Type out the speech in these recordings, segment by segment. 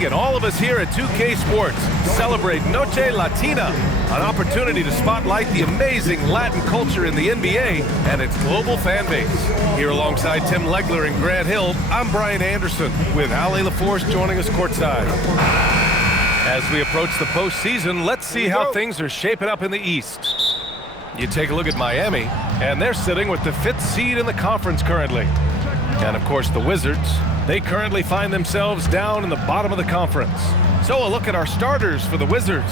And all of us here at 2K Sports celebrate Noche Latina, an opportunity to spotlight the amazing Latin culture in the NBA and its global fan base. Here alongside Tim Legler and Grant Hill, I'm Brian Anderson with Ali LaForce joining us courtside. As we approach the postseason, let's see how things are shaping up in the East. You take a look at Miami, and they're sitting with the 5th seed in the conference currently. And of course the Wizards, they currently find themselves down in the bottom of the conference. So a look at our starters for the Wizards.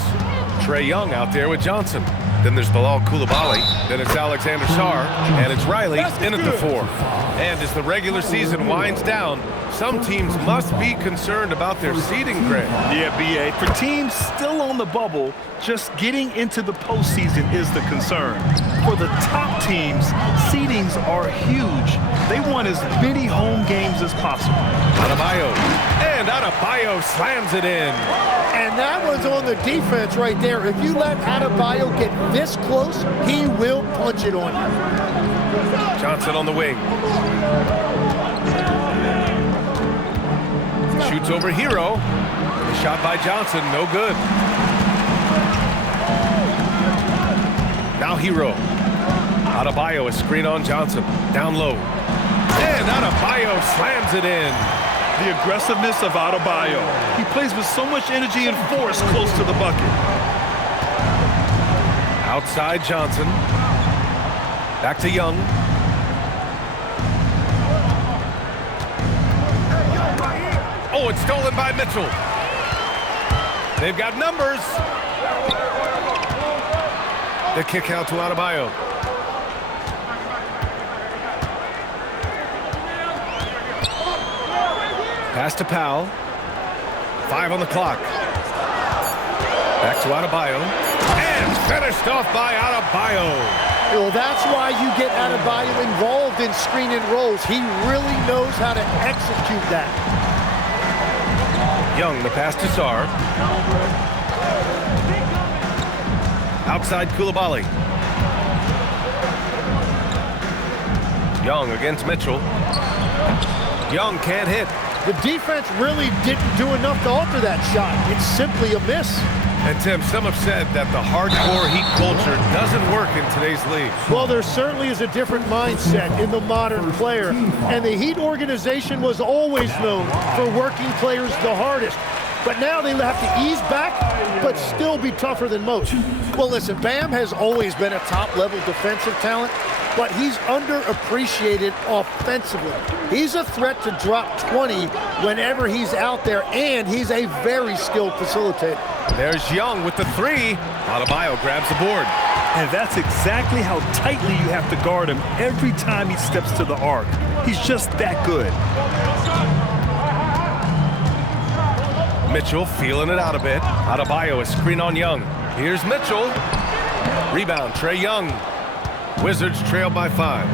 Trae Young out there with Johnson. Then there's Bilal Coulibaly. Then it's Alexander Sarr. And it's Riley in at the 4. And as the regular season winds down, some teams must be concerned about their seeding, Greg. Yeah, B.A. For teams still on the bubble, just getting into the postseason is the concern. For the top teams, seedings are huge. They want as many home games as possible. Adebayo. And Adebayo slams it in. And that one's on the defense right there. If you let Adebayo get this close, he will punch it on you. Johnson on the wing. Shoots over Hero. Shot by Johnson, no good. Now Hero. Adebayo, a screen on Johnson. Down low. And Adebayo slams it in. The aggressiveness of Adebayo. He plays with so much energy and force close to the bucket. Outside Johnson. Back to Young. Oh, it's stolen by Mitchell. They've got numbers. The kick out to Adebayo. Pass to Powell. 5 on the clock. Back to Adebayo. And finished off by Adebayo. Well, that's why you get Adebayo involved in screen and rolls. He really knows how to execute that. Young, the pass to Sarr. Outside Coulibaly. Young against Mitchell. Young can't hit. The defense really didn't do enough to alter that shot. It's simply a miss. And Tim, some have said that the hardcore Heat culture doesn't work in today's league. Well, there certainly is a different mindset in the modern player. And the Heat organization was always known for working players the hardest. But now they have to ease back, but still be tougher than most. Well, listen, Bam has always been a top-level defensive talent, but he's underappreciated offensively. He's a threat to drop 20 whenever he's out there, and he's a very skilled facilitator. There's Young with the 3. Adebayo grabs the board. And that's exactly how tightly you have to guard him every time he steps to the arc. He's just that good. Mitchell feeling it out a bit. Adebayo, a screen on Young. Here's Mitchell. Rebound, Trae Young. Wizards trail by 5.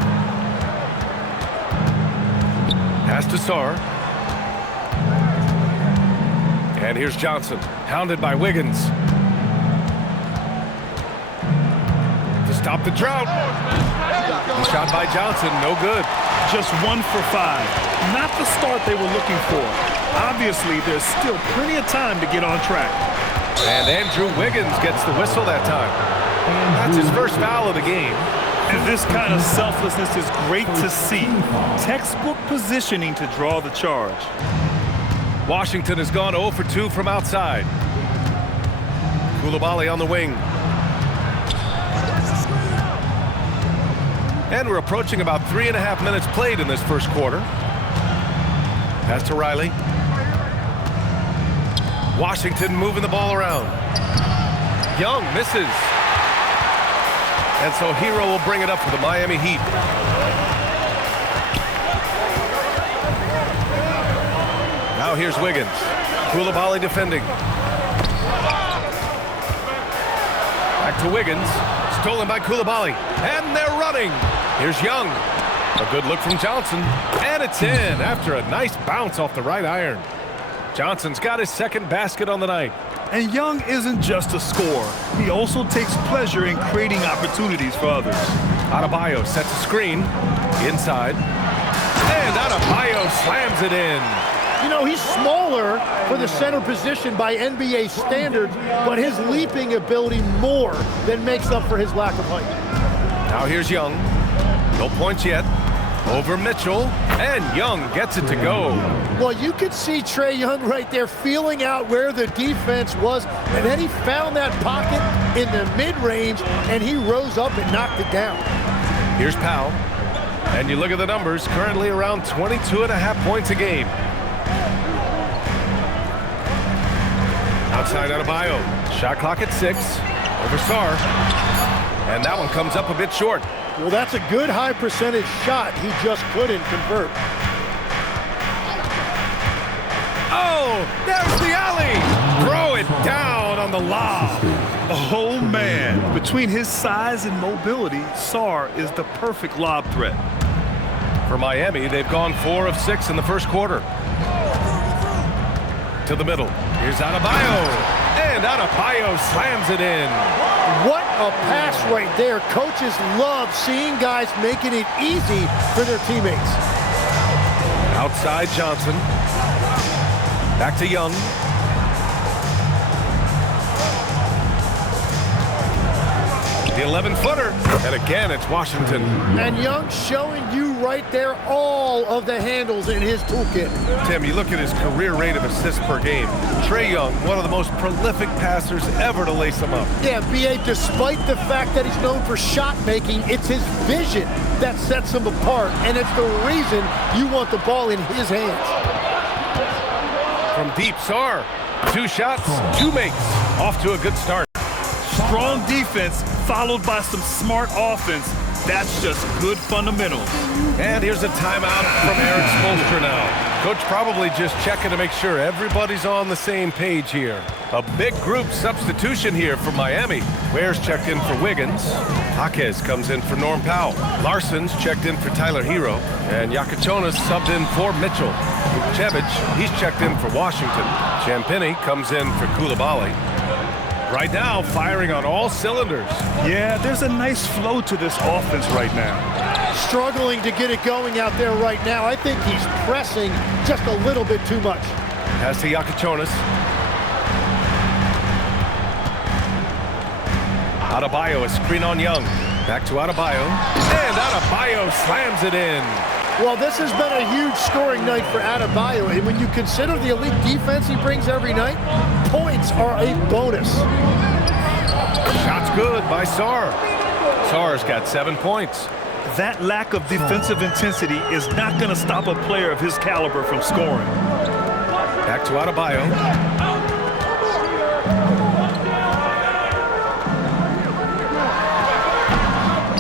Pass to Sarr. And here's Johnson, hounded by Wiggins. To stop the drought. The shot by Johnson, no good. Just 1 for 5. Not the start they were looking for. Obviously, there's still plenty of time to get on track. And Andrew Wiggins gets the whistle that time. That's his first foul of the game. And this kind of selflessness is great to see. Textbook positioning to draw the charge. Washington has gone 0 for 2 from outside. Coulibaly on the wing. And we're approaching about 3.5 minutes played in this first quarter. Pass to Riley. Washington moving the ball around. Young misses. And so Hero will bring it up for the Miami Heat. Now here's Wiggins. Coulibaly defending. Back to Wiggins. Stolen by Coulibaly. And they're running. Here's Young. A good look from Johnson. And it's in after a nice bounce off the right iron. Johnson's got his second basket on the night. And Young isn't just a scorer. He also takes pleasure in creating opportunities for others. Adebayo sets a screen. Inside. And Adebayo slams it in. You know, he's smaller for the center position by NBA standards, but his leaping ability more than makes up for his lack of height. Now here's Young. No points yet. Over Mitchell, and Young gets it to go. Well, you could see Trae Young right there feeling out where the defense was, and then he found that pocket in the mid-range, and he rose up and knocked it down. Here's Powell, and you look at the numbers, currently around 22.5 points a game. Outside Adebayo, shot clock at 6, over Sarr, and that one comes up a bit short. Well, that's a good high percentage shot. He just couldn't convert. Oh, there's the alley. Throw it down on the lob. Oh, man. Between his size and mobility, Sarr is the perfect lob threat. For Miami, they've gone 4 of 6 in the first quarter. To the middle. Here's Adebayo. And Adebayo slams it in. What a pass right there. Coaches love seeing guys making it easy for their teammates. Outside Johnson. Back to Young. The 11-footer. And again, it's Washington. And Young showing you right there all of the handles in his toolkit. Tim, you look at his career rate of assists per game. Trae Young, one of the most prolific passers ever to lace him up. Yeah, B.A., despite the fact that he's known for shot making, it's his vision that sets him apart, and it's the reason you want the ball in his hands. From deep, Sarr. 2 shots, 2 makes. Off to a good start. Strong defense followed by some smart offense. That's just good fundamentals. And here's a timeout from Eric Spoelstra now. Coach probably just checking to make sure everybody's on the same page here. A big group substitution here for Miami. Ware's checked in for Wiggins. Jaquez comes in for Norm Powell. Larson's checked in for Tyler Hero. And Yakachonis subbed in for Mitchell. Vukcevic, he's checked in for Washington. Champagnie comes in for Coulibaly. Right now, firing on all cylinders. Yeah, there's a nice flow to this offense right now. Struggling to get it going out there right now. I think he's pressing just a little bit too much. Pass to Yakachonis. Adebayo, a screen on Young. Back to Adebayo. And Adebayo slams it in. Well, this has been a huge scoring night for Adebayo, and when you consider the elite defense he brings every night, points are a bonus. Shot's good by Sarr. Sarr's got 7 points. That lack of defensive intensity is not going to stop a player of his caliber from scoring. Back to Adebayo.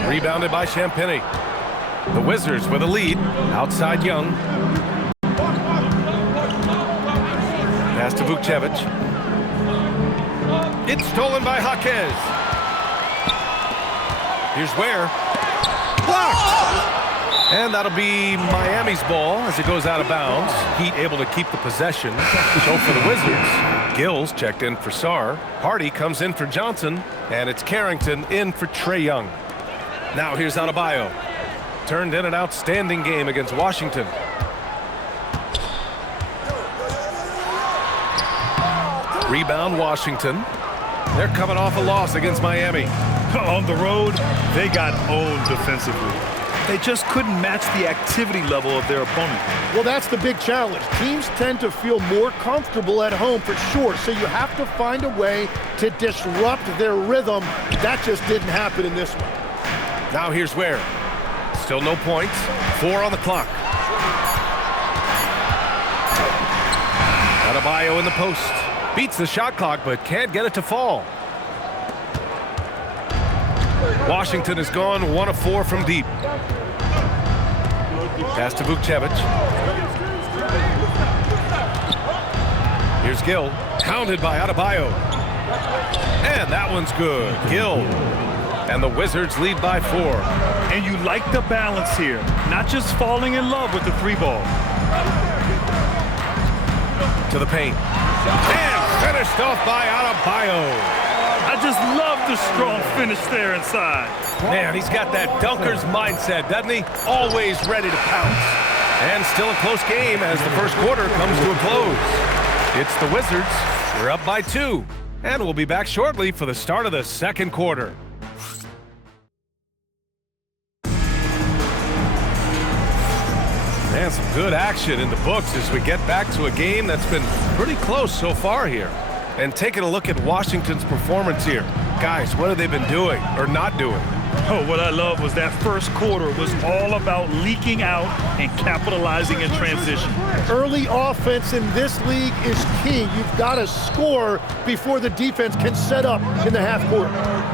Rebounded by Champagnie. The Wizards with a lead. Outside Young. Pass to Vukcevic. It's stolen by Jaquez. Here's Ware. Blocked! And that'll be Miami's ball as it goes out of bounds. Heat able to keep the possession. So for the Wizards, Gills checked in for Sarr. Hardy comes in for Johnson. And it's Carrington in for Trae Young. Now here's Adebayo. Turned in an outstanding game against Washington. Rebound Washington. They're coming off a loss against Miami. On the road, they got owned defensively. They just couldn't match the activity level of their opponent. Well, that's the big challenge. Teams tend to feel more comfortable at home for sure, so you have to find a way to disrupt their rhythm. That just didn't happen in this one. Now here's Ware. Still no points. 4 on the clock. Adebayo in the post. Beats the shot clock, but can't get it to fall. Washington has gone 1 of 4 from deep. Pass to Vukcevic. Here's Gill. Counted by Adebayo. And that one's good. Gill. And the Wizards lead by 4. And you like the balance here. Not just falling in love with the 3-ball. To the paint. And finished off by Adebayo. I just love the strong finish there inside. Man, he's got that dunker's mindset, doesn't he? Always ready to pounce. And still a close game as the first quarter comes to a close. It's the Wizards. We're up by 2. And we'll be back shortly for the start of the second quarter. And some good action in the books as we get back to a game that's been pretty close so far here. And taking a look at Washington's performance here. Guys, what have they been doing or not doing? Oh, what I love was that first quarter was all about leaking out and capitalizing in transition. Early offense in this league is key. You've got to score before the defense can set up in the half court.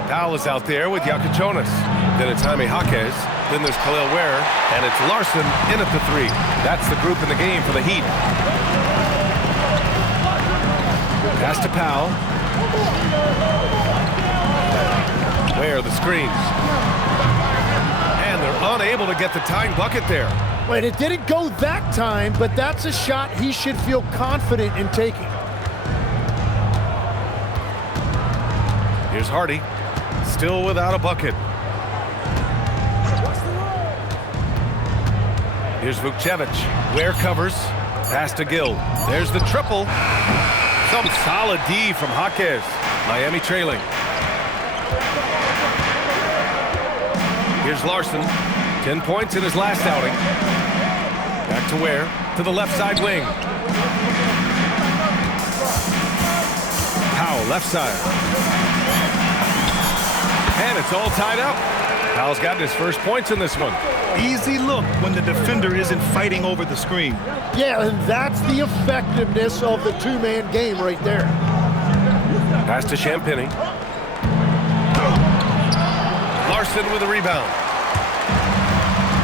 Powell is out there with Jonas. Then it's Jaime Jaquez. Then there's Khalil Ware. And it's Larson in at the 3. That's the group in the game for the Heat. Pass to Powell. Ware the screen. And they're unable to get the tying bucket there. Well, it didn't go that time, but that's a shot he should feel confident in taking. Here's Hardy. Still without a bucket. Here's Vukcevic. Ware covers. Pass to Gill. There's the triple. Some solid D from Jaquez. Miami trailing. Here's Larson. 10 points in his last outing. Back to Ware. To the left side wing. Powell, left side. And it's all tied up. Powell's gotten his first points in this one. Easy look when the defender isn't fighting over the screen. Yeah, and that's the effectiveness of the two-man game right there. Pass to Champagny. Larson with a rebound.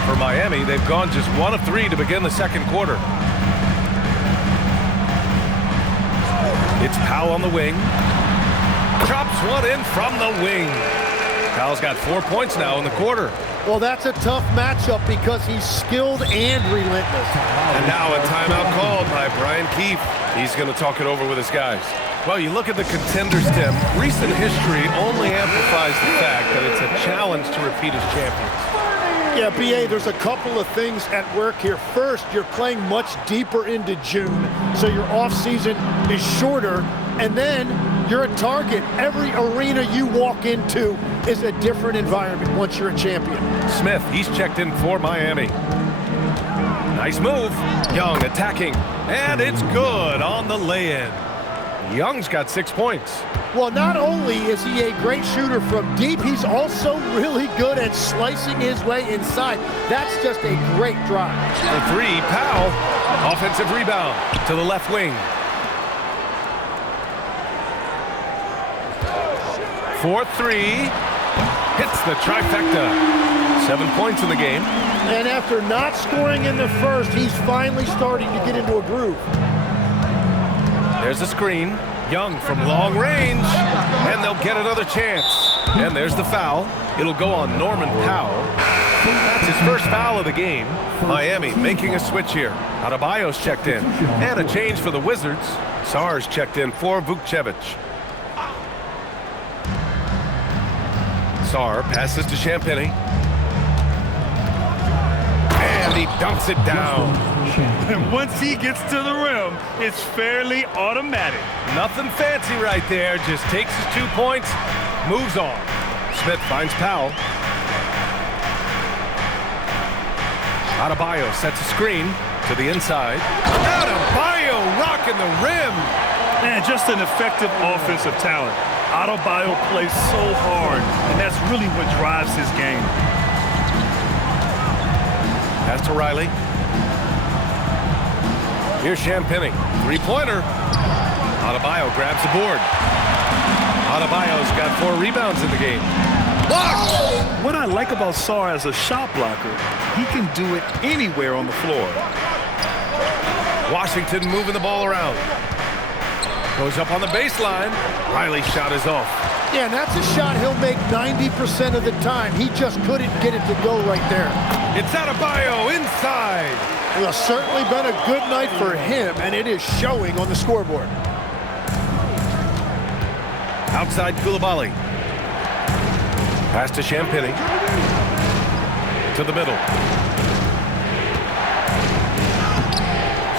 For Miami, they've gone just 1 of 3 to begin the second quarter. It's Powell on the wing. Drops one in from the wing. Powell's got 4 points now in the quarter. Well, that's a tough matchup because he's skilled and relentless. And now a timeout called by Brian Keefe. He's going to talk it over with his guys. Well, you look at the contenders, Tim. Recent history only amplifies the fact that it's a challenge to repeat as champions. Yeah, B.A., there's a couple of things at work here. First, you're playing much deeper into June, so your offseason is shorter. And then you're a target. Every arena you walk into is a different environment once you're a champion. Smith, he's checked in for Miami. Nice move. Young attacking. And it's good on the lay-in. Young's got 6 points. Well, not only is he a great shooter from deep, he's also really good at slicing his way inside. That's just a great drive. For 3, Powell. Offensive rebound to the left wing. 4-3. Hits the trifecta. 7 points in the game. And after not scoring in the first, he's finally starting to get into a groove. There's a screen. Young from long range. And they'll get another chance. And there's the foul. It'll go on Norman Powell. That's his first foul of the game. Miami making a switch here. Adebayo's checked in. And a change for the Wizards. Sarr's checked in for Vukcevic. Sarr passes to Champagny. And he dunks it down. And once he gets to the rim, it's fairly automatic. Nothing fancy right there. Just takes his 2 points, moves on. Smith finds Powell. Adebayo sets a screen to the inside. Adebayo rocking the rim. Man, just an effective offensive talent. Adebayo plays so hard, and that's really what drives his game. Pass to Riley. Here's Champagny. 3-pointer. Adebayo grabs the board. Adebayo's got 4 rebounds in the game. Blocked! What I like about Sarr as a shot blocker, he can do it anywhere on the floor. Washington moving the ball around. Goes up on the baseline. Riley's shot is off. Yeah, and that's a shot he'll make 90% of the time. He just couldn't get it to go right there. It's Adebayo inside. Well, certainly been a good night for him, and it is showing on the scoreboard. Outside Koulibaly. Pass to Champagny. To the middle.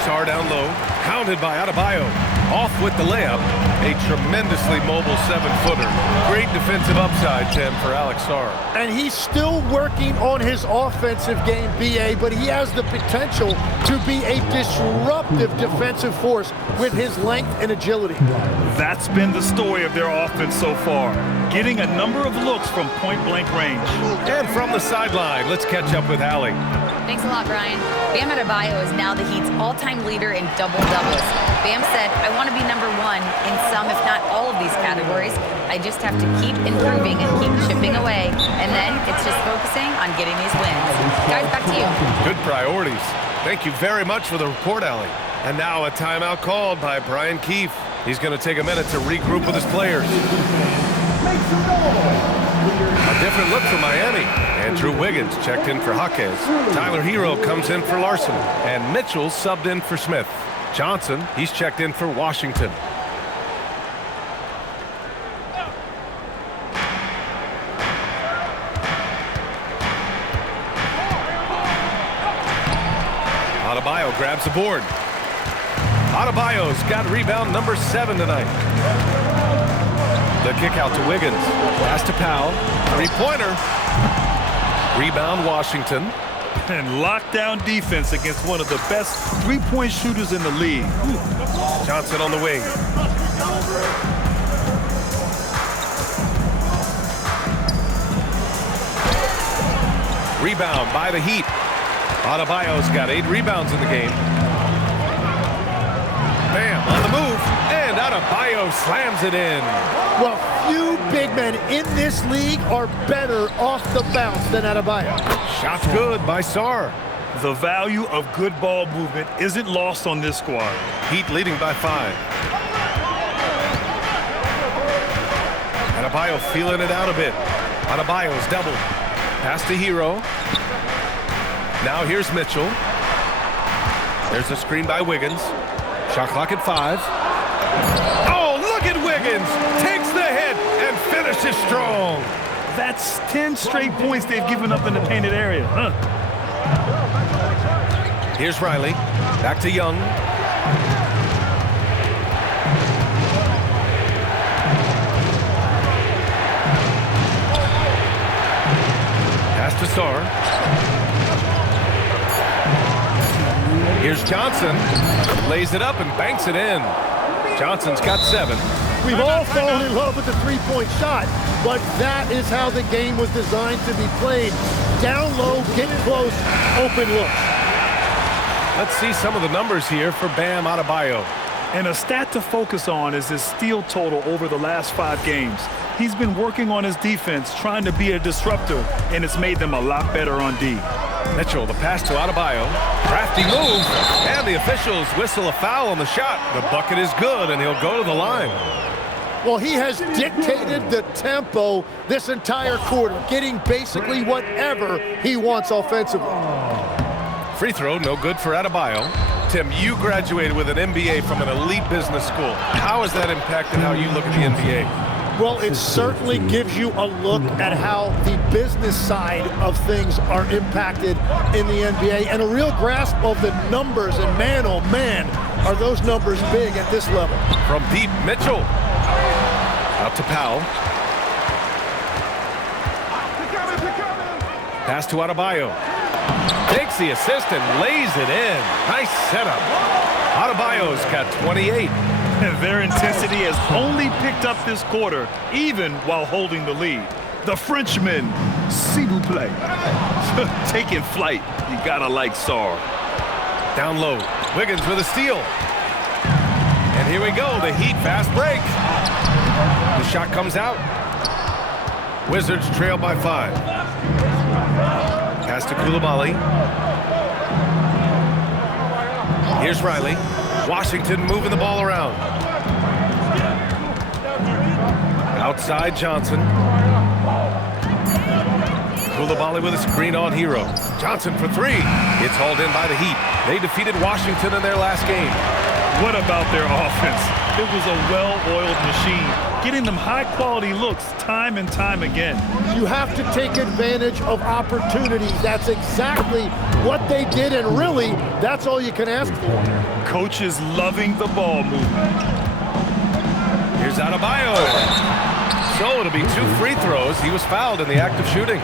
Sarr down low, hounded by Adebayo. Off with the layup. A tremendously mobile 7-footer. Great defensive upside, Tim, for Alex Sarr. And he's still working on his offensive game, BA, but he has the potential to be a disruptive defensive force with his length and agility. That's been the story of their offense so far, getting a number of looks from point-blank range. And from the sideline, let's catch up with Allie. Thanks a lot, Brian. Bam Adebayo is now the Heat's all-time leader in double-doubles. Bam said, I want to be number one in some, if not all of these categories. I just have to keep improving and keep chipping away. And then it's just focusing on getting these wins. Guys, back to you. Good priorities. Thank you very much for the report, Allie. And now a timeout called by Brian Keefe. He's going to take a minute to regroup with his players. A different look for Miami. Andrew Wiggins checked in for Jaquez. Tyler Hero comes in for Larson. And Mitchell subbed in for Smith. Johnson, he's checked in for Washington. Adebayo grabs the board. Adebayo's got rebound number 7 tonight. The kick out to Wiggins. Pass to Powell. Three-pointer. Rebound Washington. And lockdown defense against one of the best three-point shooters in the league. Johnson on the wing. Rebound by the Heat. Adebayo's got 8 rebounds in the game. Bam on the move, and Adebayo slams it in. Well, few big men in this league are better off the bounce than Adebayo. Shot's good by Sarr. The value of good ball movement isn't lost on this squad. Heat leading by 5. Adebayo feeling it out a bit. Adebayo's doubled. Pass to Hero. Now here's Mitchell. There's a screen by Wiggins. Shot clock at 5. Oh, look at Wiggins! Takes the hit and finishes strong. That's 10 straight points they've given up in the painted area. Here's Riley. Back to Young. Pass to Sarr. Here's Johnson. Lays it up and banks it in. Johnson's got 7. We've all fallen in love with the three-point shot, but that is how the game was designed to be played. Down low, get close, open look. Let's see some of the numbers here for Bam Adebayo. And a stat to focus on is his steal total over the last 5 games. He's been working on his defense, trying to be a disruptor, and it's made them a lot better on D. Mitchell, the pass to Adebayo. Crafty move, and the officials whistle a foul on the shot. The bucket is good, and he'll go to the line. Well, he has dictated the tempo this entire quarter, getting basically whatever he wants offensively. Free throw, no good for Adebayo. Tim, you graduated with an MBA from an elite business school. How has that impacted how you look at the NBA? Well, it certainly gives you a look at how the business side of things are impacted in the NBA and a real grasp of the numbers. And man, oh man, are those numbers big at this level. From deep, Mitchell. Out to Powell. Pass to Adebayo. Takes the assist and lays it in. Nice setup. Adebayo's got 28. Their intensity has only picked up this quarter, even while holding the lead. The Frenchman, s'il vous plaît. Taking flight. You gotta like Sarr. Down low. Wiggins with a steal. And here we go. The Heat fast break. The shot comes out. Wizards trail by 5. Pass to Coulibaly. Here's Riley. Washington moving the ball around. Outside Johnson. Coulibaly with a screen on Hero. Johnson for 3. It's hauled in by the Heat. They defeated Washington in their last game. What about their offense? it was a well-oiled machine, getting them high-quality looks time and time again. You have to take advantage of opportunities. That's exactly what they did, and really, that's all you can ask for. Coach is loving the ball movement. Here's Adebayo. So it'll be 2 free throws. He was fouled in the act of shooting.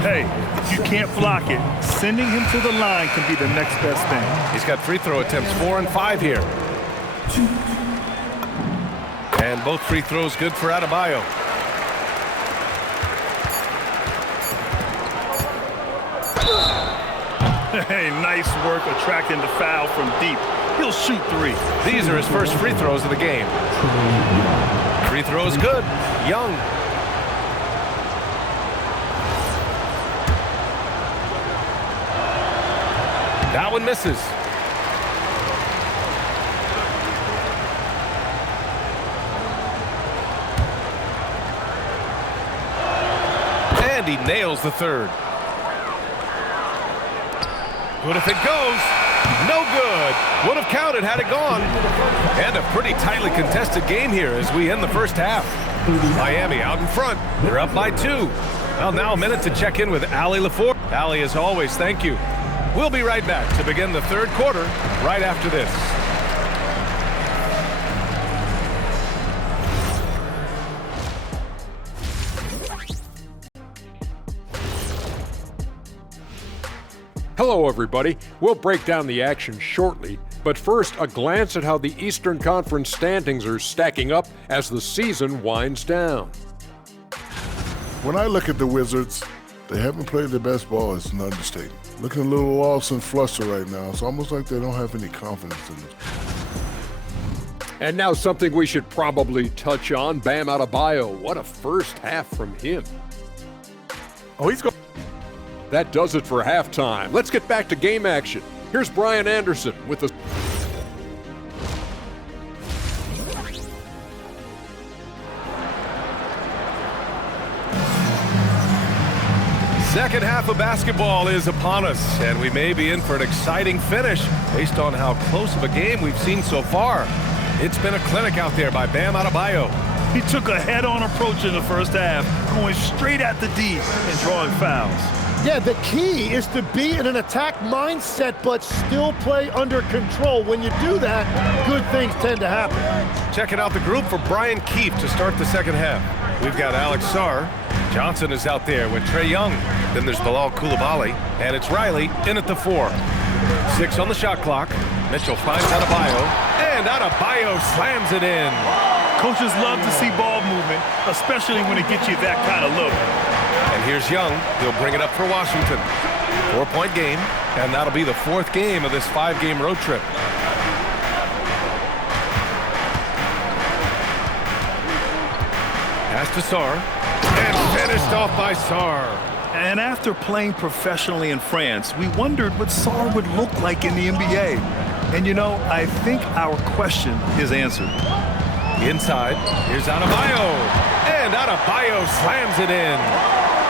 Hey, if you can't block it, sending him to the line can be the next best thing. He's got free throw attempts 4 and 5 here. And both free throws good for Adebayo. Hey, nice work attracting the foul from deep. He'll shoot 3. These are his first free throws of the game. Free throws good. Young. That one misses. And he nails the third. But if it goes, no good. Would have counted had it gone. And a pretty tightly contested game here as we end the first half. Miami out in front. They're up by 2. Well, now a minute to check in with Allie LaFour. Allie, as always, thank you. We'll be right back to begin the third quarter right after this. Hello, everybody. We'll break down the action shortly, but first, a glance at how the Eastern Conference standings are stacking up as the season winds down. When I look at the Wizards, they haven't played their best ball. It's an understatement. Looking a little lost and flustered right now. It's almost like they don't have any confidence in it. And now something we should probably touch on, Bam Adebayo. What a first half from him. Oh, he's going. That does it for halftime. Let's get back to game action. Here's Brian Anderson with the... Second half of basketball is upon us, and we may be in for an exciting finish based on how close of a game we've seen so far. It's been a clinic out there by Bam Adebayo. He took a head-on approach in the first half, going straight at the D and drawing fouls. Yeah, the key is to be in an attack mindset but still play under control. When you do that, good things tend to happen. Checking out the group for Brian Keefe to start the second half. We've got Alex Sarr. Johnson is out there with Trae Young. Then there's Bilal Coulibaly, and it's Riley in at the 4. 6 on the shot clock. Mitchell finds Adebayo, and Adebayo slams it in. Coaches love to see ball movement, especially when it gets you that kind of look. And here's Young. He'll bring it up for Washington. 4-point game, and that'll be the 4th game of this 5-game road trip. Pass to Sarr, and finished off by Sarr. And after playing professionally in France, we wondered what Sarr would look like in the NBA. And you know, I think our question is answered. Inside, here's Adebayo, and Adebayo slams it in.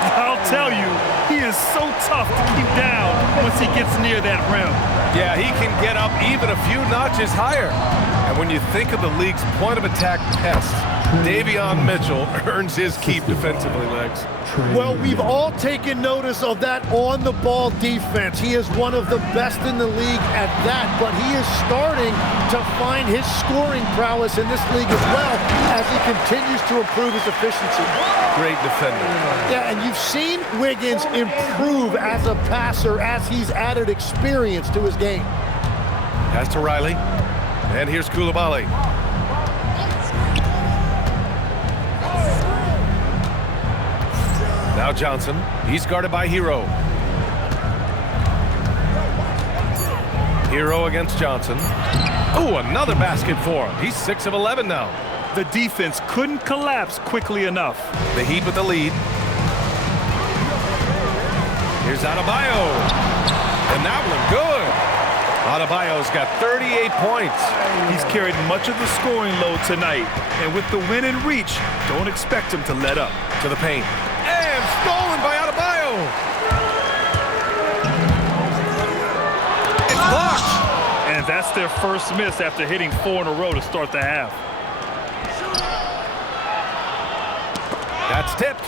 I'll tell you, he is so tough to keep down once he gets near that rim. Yeah, he can get up even a few notches higher. And when you think of the league's point of attack pests, Davion Mitchell earns his keep defensively, Legs. Well, we've all taken notice of that on-the-ball defense. He is one of the best in the league at that, but he is starting to find his scoring prowess in this league as well as he continues to improve his efficiency. Great defender. Yeah, and you've seen Wiggins improve as a passer as he's added experience to his game. Pass to Riley, and here's Coulibaly. Now Johnson, he's guarded by Hero. Hero against Johnson. Ooh, another basket for him. He's 6 of 11 now. The defense couldn't collapse quickly enough. The Heat with the lead. Here's Adebayo. And that one good. Adebayo's got 38 points. He's carried much of the scoring load tonight. And with the win in reach, don't expect him to let up. To the paint. And stolen by Adebayo. It's blocked. And And that's their first miss after hitting 4 in a row to start the half. That's tipped.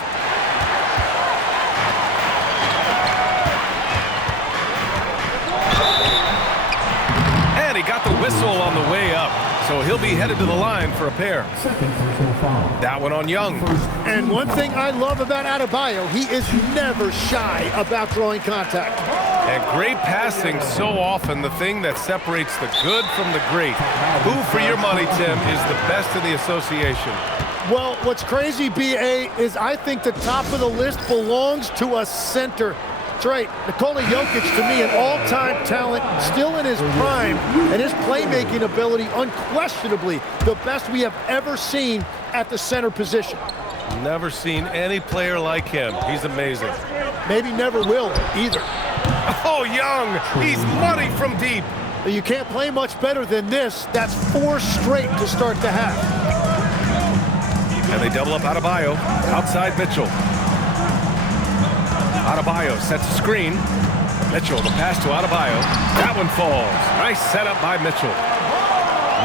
And he got the whistle on the way up, so he'll be headed to the line for a pair. That one on Young. And one thing I love about Adebayo, he is never shy about drawing contact. And great passing, so often the thing that separates the good from the great. Who, for your money, Tim, is the best in the association? Well, what's crazy, B.A., is I think the top of the list belongs to a center. That's right. Nikola Jokic, to me, an all-time talent, still in his prime, and his playmaking ability, unquestionably, the best we have ever seen at the center position. Never seen any player like him. He's amazing. Maybe never will either. Oh, Young, he's money from deep. You can't play much better than this. That's 4 straight to start the half. And they double up Adebayo, outside Mitchell. Adebayo sets a screen. Mitchell, the pass to Adebayo. That one falls. Nice setup by Mitchell.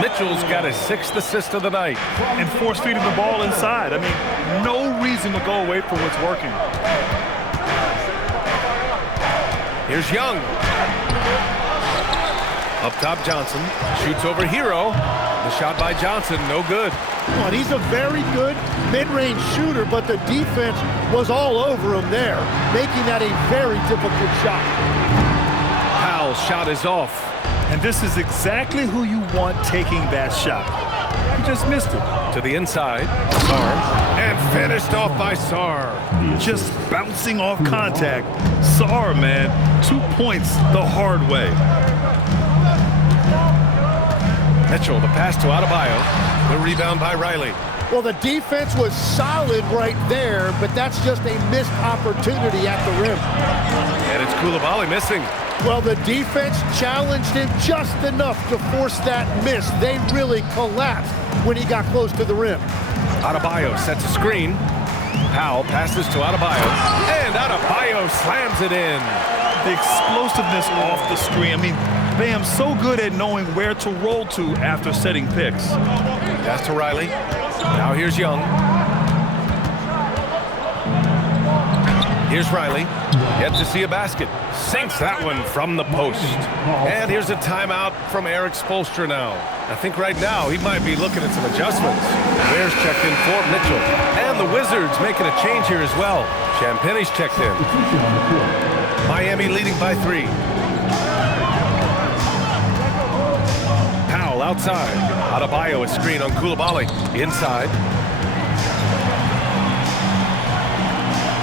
Mitchell's got his 6th assist of the night. And force-feeding the ball inside. I mean, no reason to go away from what's working. Here's Young. Up top, Johnson. Shoots over Hero. The shot by Johnson, no good. Well, he's a very good mid-range shooter, but the defense was all over him there, making that a very difficult shot. Powell's shot is off. And this is exactly who you want taking that shot. He just missed it. To the inside, Sarr. And finished off by Sarr. Just bouncing off contact. Sarr, man, 2 points the hard way. Mitchell, the pass to Adebayo. The rebound by Riley. Well, the defense was solid right there, but that's just a missed opportunity at the rim. And it's Coulibaly missing. Well, the defense challenged him just enough to force that miss. They really collapsed when he got close to the rim. Adebayo sets a screen. Powell passes to Adebayo. And Adebayo slams it in. The explosiveness off the screen. I mean, Bam so good at knowing where to roll to after setting picks. Pass to Riley. Now here's Young. Here's Riley. Yet to see a basket. Sinks that one from the post. And here's a timeout from Eric Spoelstra now. I think right now he might be looking at some adjustments. Bears checked in for Mitchell. And the Wizards making a change here as well. Champagne's checked in. Miami leading by 3. Powell outside. Adebayo a screen on Coulibaly. Inside.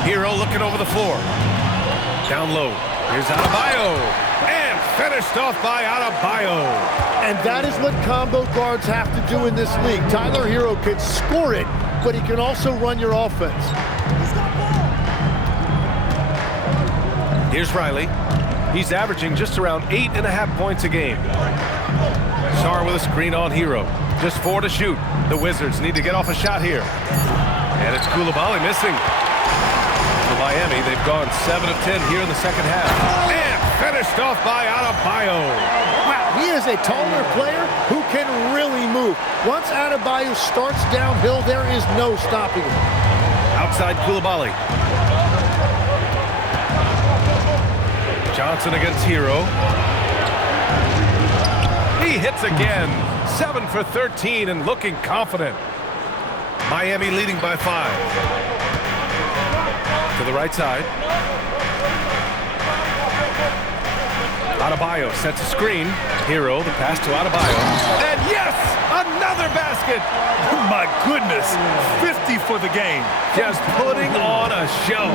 Hero looking over the floor. Down low. Here's Adebayo. And finished off by Adebayo. And that is what combo guards have to do in this league. Tyler Hero can score it, but he can also run your offense. Here's Riley. He's averaging just around 8.5 points a game. Sarr with a screen on Hero. Just 4 to shoot. The Wizards need to get off a shot here. And it's Coulibaly missing. For Miami, they've gone 7 of 10 here in the second half. And finished off by Adebayo. Wow, he is a taller player who can really move. Once Adebayo starts downhill, there is no stopping him. Outside Coulibaly. Johnson against Hero. He hits again. 7 for 13 and looking confident. Miami leading by 5. To the right side. Adebayo sets a screen. Hero, the pass to Adebayo. And yes, another basket. My goodness, 50 for the game. Just putting on a show.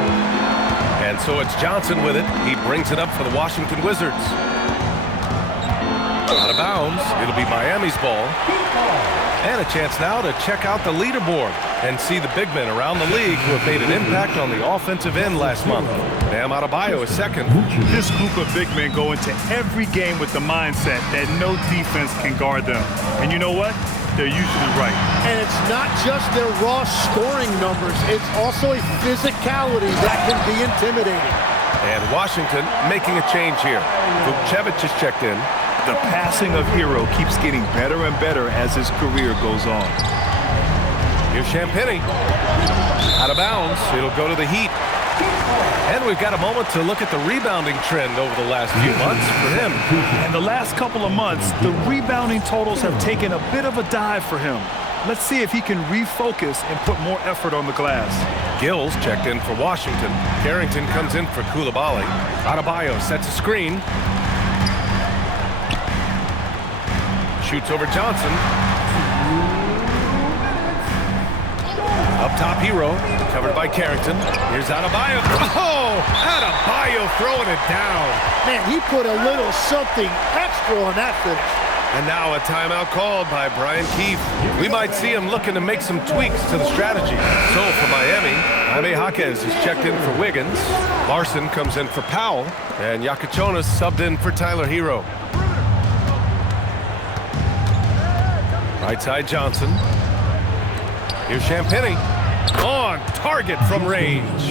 And so it's Johnson with it. He brings it up for the Washington Wizards. Out of bounds. It'll be Miami's ball. And a chance now to check out the leaderboard and see the big men around the league who have made an impact on the offensive end last month. Bam Adebayo is second. This group of big men go into every game with the mindset that no defense can guard them. And you know what? They're usually right. And it's not just their raw scoring numbers. It's also a physicality that can be intimidating. And Washington making a change here. Vukcevic is checked in. The passing of Hero keeps getting better and better as his career goes on. Here's Champagny. Out of bounds. It'll go to the Heat. And we've got a moment to look at the rebounding trend over the last few months for him. In the last couple of months, the rebounding totals have taken a bit of a dive for him. Let's see if he can refocus and put more effort on the glass. Gills checked in for Washington. Carrington comes in for Coulibaly. Adebayo sets a screen. Shoots over Johnson. Up top, Hero. Covered by Carrington. Here's Adebayo. Oh! Adebayo throwing it down. Man, he put a little something extra on that finish. And now a timeout called by Brian Keefe. We might see him looking to make some tweaks to the strategy. So for Miami, Jaime Jaquez is checked in for Wiggins. Larson comes in for Powell. And Yakachonis subbed in for Tyler Hero. Right side Johnson. Here's Champagny. On target from range.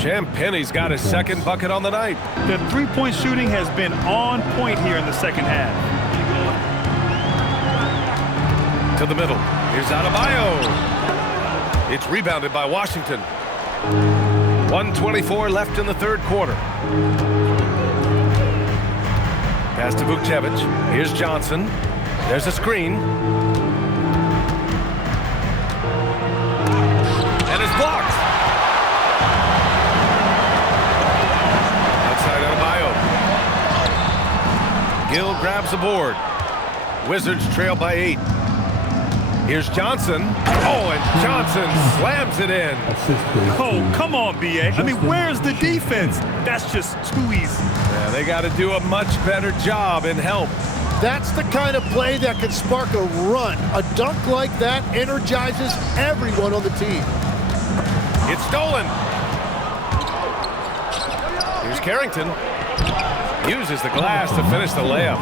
Champagny's got his second bucket on the night. The three-point shooting has been on point here in the second half. To the middle. Here's Adebayo. It's rebounded by Washington. 1:24 left in the third quarter. Pass to Vukcevic. Here's Johnson. There's a screen. And it's blocked. Outside Adebayo. Gill grabs the board. Wizards trail by 8. Here's Johnson. Oh, and Johnson slams it in. Oh, come on, B.A. I mean, where's the defense? That's just too easy. Yeah, they got to do a much better job in help. That's the kind of play that can spark a run. A dunk like that energizes everyone on the team. It's stolen. Here's Carrington. Uses the glass to finish the layup.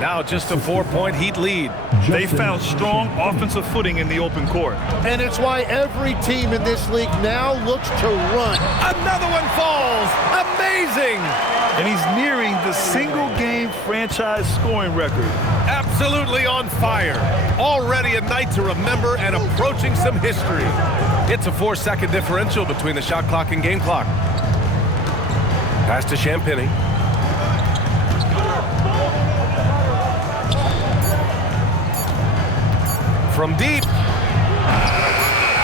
Now just a 4-point Heat lead. They found strong offensive footing in the open court. And it's why every team in this league now looks to run. Another one falls. Amazing. And he's nearing the single-game franchise scoring record. Absolutely on fire. Already a night to remember and approaching some history. It's a 4-second differential between the shot clock and game clock. Pass to Champagny. From deep.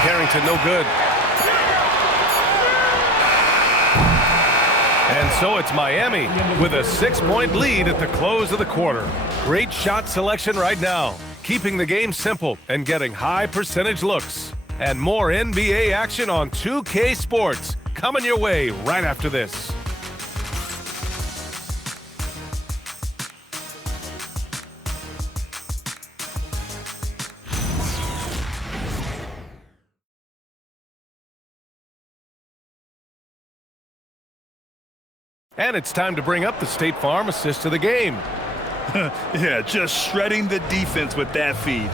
Carrington no good. And so it's Miami with a 6-point lead at the close of the quarter. Great shot selection right now, keeping the game simple and getting high percentage looks. And more NBA action on 2K Sports coming your way right after this. And it's time to bring up the State Farm assist of the game. Yeah, just shredding the defense with that feed.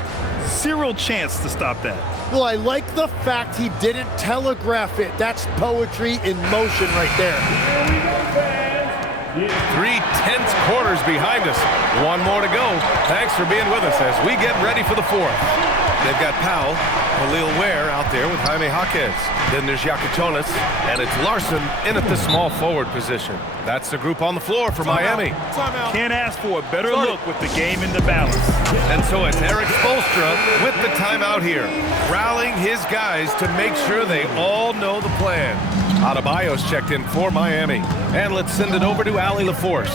Zero chance to stop that. Well, I like the fact he didn't telegraph it. That's poetry in motion right there. 3 tense quarters behind us. One more to go. Thanks for being with us as we get ready for the fourth. They've got Powell, Khalil Ware out there with Jaime Jaquez. Then there's Yakachonis, and it's Larson in at the small forward position. That's the group on the floor for Miami. Can't ask for a better look with the game in the balance. And so it's Eric Spoelstra with the timeout here, rallying his guys to make sure they all know the plan. Adebayo's checked in for Miami. And let's send it over to Allie LaForce.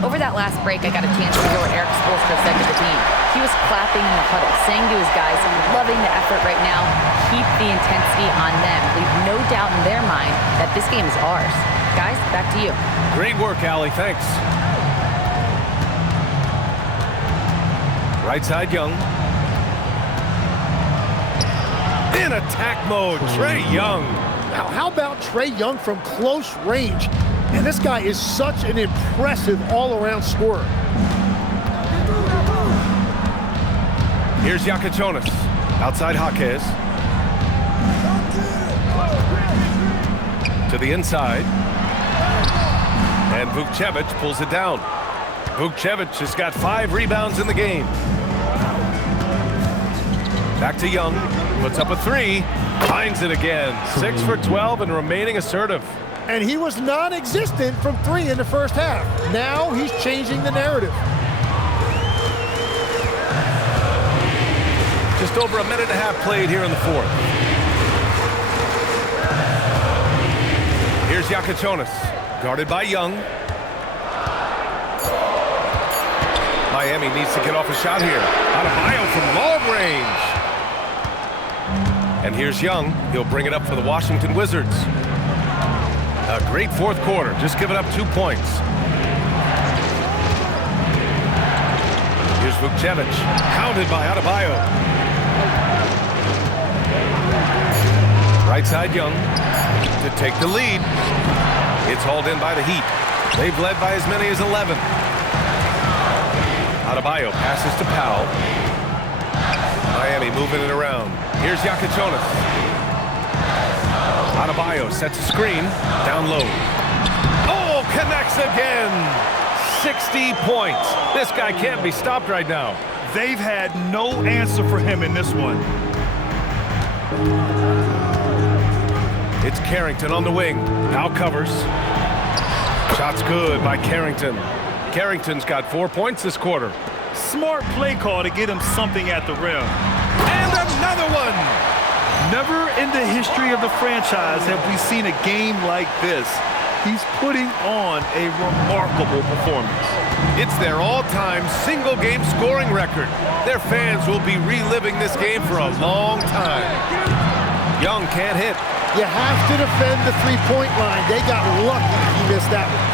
Over that last break, I got a chance to hear what Eric Spoelstra said to the team. He was clapping in the huddle, saying to his guys, loving the effort right now, keep the intensity on them. Leave no doubt in their mind that this game is ours. Guys, back to you. Great work, Allie. Thanks. Right side, Young. In attack mode, Trae Young. Now, how about Trae Young from close range? And this guy is such an impressive all-around scorer. Here's Yakachonis. Outside Jaquez. To the inside. And Vukcevic pulls it down. Vukcevic has got 5 rebounds in the game. Back to Young. Puts up a 3. Finds it again. 6 for 12 and remaining assertive. And he was non-existent from 3 in the first half. Now he's changing the narrative. Just over a minute and a half played here in the fourth. Here's Yakachonis, guarded by Young. Miami needs to get off a shot here. Adebayo from long range. And here's Young. He'll bring it up for the Washington Wizards. A great fourth quarter, just giving up 2 points. Here's Vukcevic, pounded by Adebayo. Right side Young to take the lead. It's hauled in by the Heat. They've led by as many as 11. Adebayo passes to Powell. Miami moving it around. Here's Yakachonis. Adebayo sets a screen. Down low. Oh, connects again. 60 points. This guy can't be stopped right now. They've had no answer for him in this one. It's Carrington on the wing. Now covers. Shot's good by Carrington. Carrington's got 4 points this quarter. Smart play call to get him something at the rim. And another one! Never in the history of the franchise have we seen a game like this. He's putting on a remarkable performance. It's their all-time single-game scoring record. Their fans will be reliving this game for a long time. Young can't hit. You have to defend the three-point line. They got lucky he missed that one.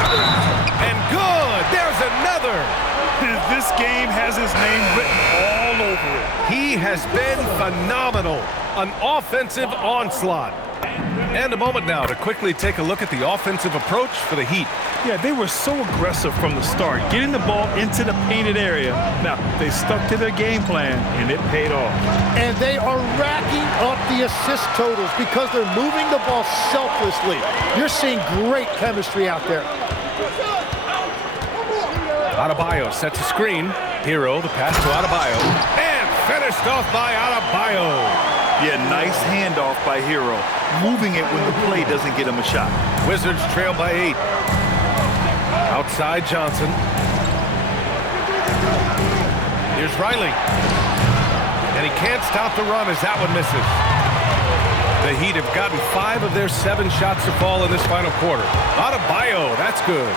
And good! There's another! This game has his name written all over it. He has been phenomenal. An offensive onslaught. And a moment now to quickly take a look at the offensive approach for the Heat. Yeah, they were so aggressive from the start, getting the ball into the painted area. Now, they stuck to their game plan, and it paid off. And they are racking up the assist totals because they're moving the ball selflessly. You're seeing great chemistry out there. Adebayo sets a screen. Hero, the pass to Adebayo. And finished off by Adebayo. Yeah, nice handoff by Hero. Moving it when the play doesn't get him a shot. Wizards trail by 8. Outside Johnson. Here's Riley. And he can't stop the run as that one misses. The Heat have gotten 5 of their 7 shots to fall in this final quarter. Adebayo, that's good.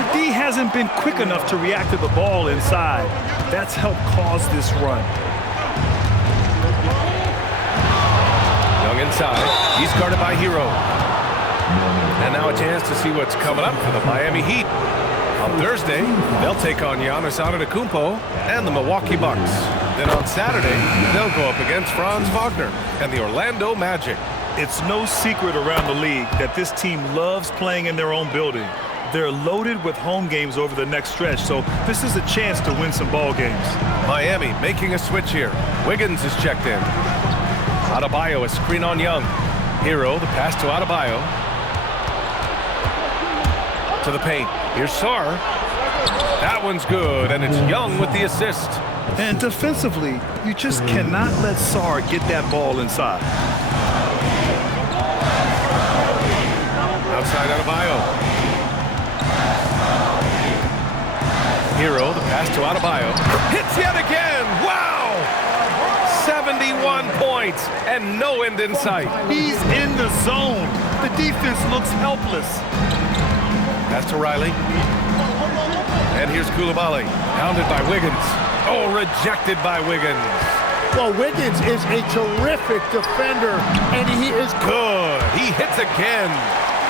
The D hasn't been quick enough to react to the ball inside. That's helped cause this run. Young inside. He's guarded by Hero. And now a chance to see what's coming up for the Miami Heat. On Thursday, they'll take on Giannis Antetokounmpo and the Milwaukee Bucks. Then on Saturday, they'll go up against Franz Wagner and the Orlando Magic. It's no secret around the league that this team loves playing in their own building. They're loaded with home games over the next stretch, so this is a chance to win some ball games. Miami making a switch here. Wiggins is checked in. Adebayo, a screen on Young. Hero, the pass to Adebayo. To the paint. Here's Sarr. That one's good, and it's Young with the assist. And defensively, you just cannot let Sarr get that ball inside. Outside Adebayo. Hero, the pass to Adebayo. Hits yet again! Wow! 71 points and no end in sight. He's in the zone. The defense looks helpless. Pass to Riley. And here's Coulibaly, pounded by Wiggins. Oh, rejected by Wiggins. Well, Wiggins is a terrific defender, and he is good. He hits again.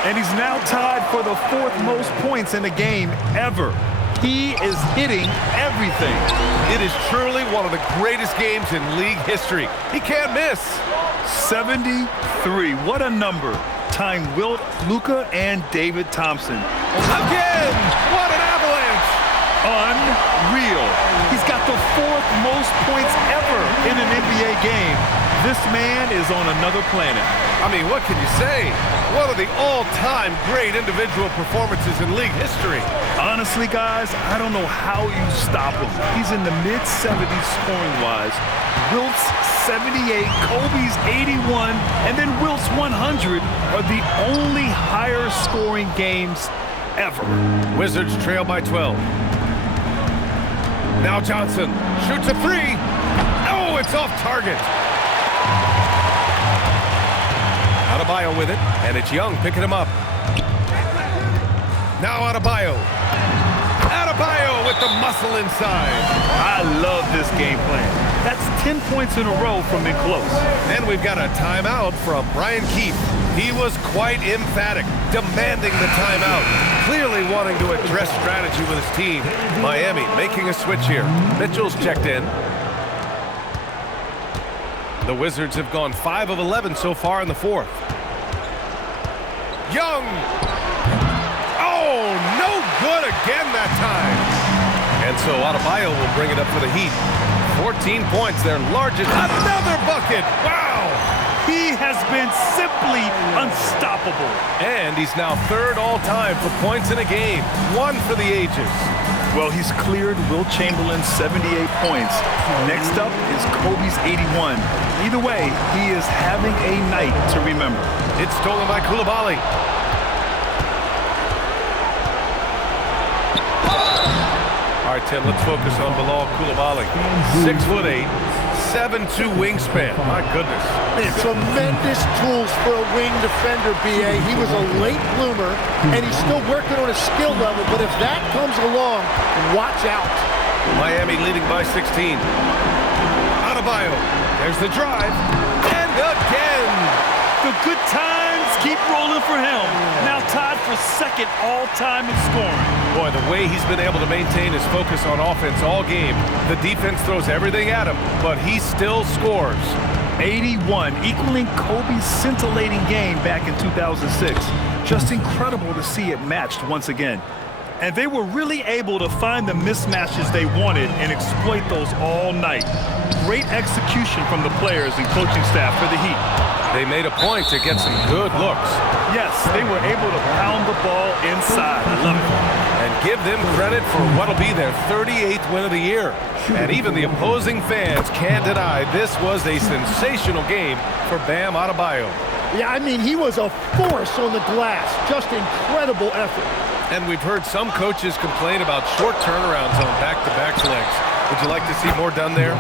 And he's now tied for the 4th most points in a game ever. He is hitting everything. It is truly one of the greatest games in league history. He can't miss. 73. What a number. Tying Wilt, Luka, and David Thompson. Again! What an avalanche! Unreal. He's got the 4th most points ever in an NBA game. This man is on another planet. I mean, what can you say? One of the all-time great individual performances in league history. Honestly, guys, I don't know how you stop him. He's in the mid-70s scoring-wise. Wilt's 78, Kobe's 81, and then Wilt's 100 are the only higher-scoring games ever. Wizards trail by 12. Now Johnson shoots a three. Oh, it's off target. Adebayo with it, and it's Young picking him up. Now Adebayo. Adebayo with the muscle inside. I love this game plan. That's 10 points in a row from in close. And we've got a timeout from Brian Keefe. He was quite emphatic, demanding the timeout, clearly wanting to address strategy with his team. Miami making a switch here. Mitchell's checked in. The Wizards have gone 5 of 11 so far in the fourth. Young! Oh, no good again that time. And so Adebayo will bring it up for the Heat. 14 points, their largest. Another bucket! Wow! He has been simply unstoppable. And he's now third all-time for points in a game. One for the ages. Well, he's cleared Wilt Chamberlain's 78 points. Next up is Kobe's 81. Either way, he is having a night to remember. It's stolen by Coulibaly. All right, Tim, let's focus on Bilal Coulibaly. 6'8", 7'2" wingspan. My goodness. Tremendous tools for a wing defender, B.A. He was a late bloomer, and he's still working on his skill level, but if that comes along, watch out. Miami leading by 16. Adebayo. There's the drive. And again. The good times keep rolling for him. Now tied for second all-time in scoring. Boy, the way he's been able to maintain his focus on offense all game. The defense throws everything at him, but he still scores. 81, equaling Kobe's scintillating game back in 2006. Just incredible to see it matched once again. And they were really able to find the mismatches they wanted and exploit those all night. Great execution from the players and coaching staff for the Heat. They made a point to get some good looks. Yes, they were able to pound the ball inside. I love it. And give them credit for what'll be their 38th win of the year. And even the opposing fans can't deny this was a sensational game for Bam Adebayo. Yeah, I mean, he was a force on the glass. Just incredible effort. And we've heard some coaches complain about short turnarounds on back-to-back legs. Would you like to see more done there?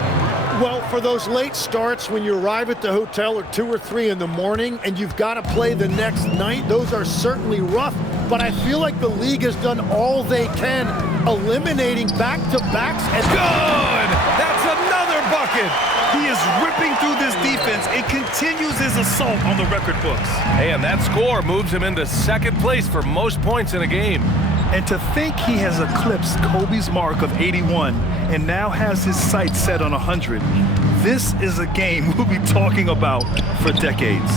Well, for those late starts when you arrive at the hotel at 2 or 3 in the morning and you've got to play the next night, those are certainly rough. But I feel like the league has done all they can, eliminating back-to-backs. And good! That's another bucket! He is ripping through this defense and continues his assault on the record books. Hey, and that score moves him into second place for most points in a game. And to think he has eclipsed Kobe's mark of 81 and now has his sights set on 100, this is a game we'll be talking about for decades.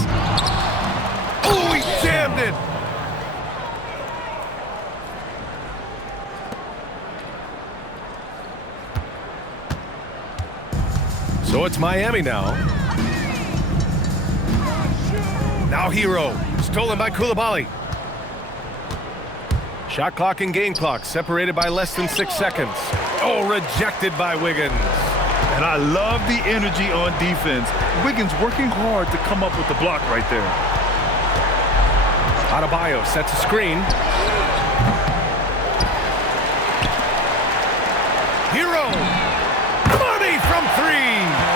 Oh, he jammed it! So it's Miami now. Now Hero, stolen by Coulibaly. Shot clock and game clock separated by less than 6 seconds. Oh, rejected by Wiggins. And I love the energy on defense. Wiggins working hard to come up with the block right there. Adebayo sets a screen. Hero. Money from 3.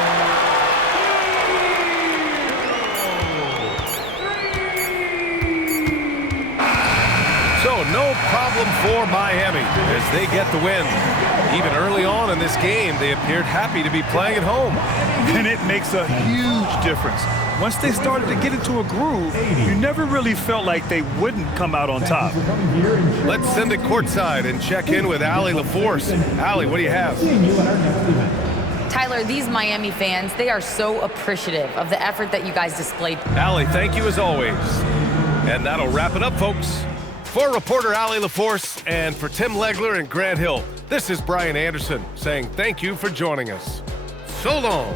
So no problem for Miami as they get the win. Even early on in this game, they appeared happy to be playing at home. And it makes a huge difference. Once they started to get into a groove, you never really felt like they wouldn't come out on top. Let's send it courtside and check in with Allie LaForce. Allie, what do you have? Tyler, these Miami fans, they are so appreciative of the effort that you guys displayed. Allie, thank you as always. And that'll wrap it up, folks. For reporter Allie LaForce and for Tim Legler and Grant Hill, this is Brian Anderson saying thank you for joining us. So long.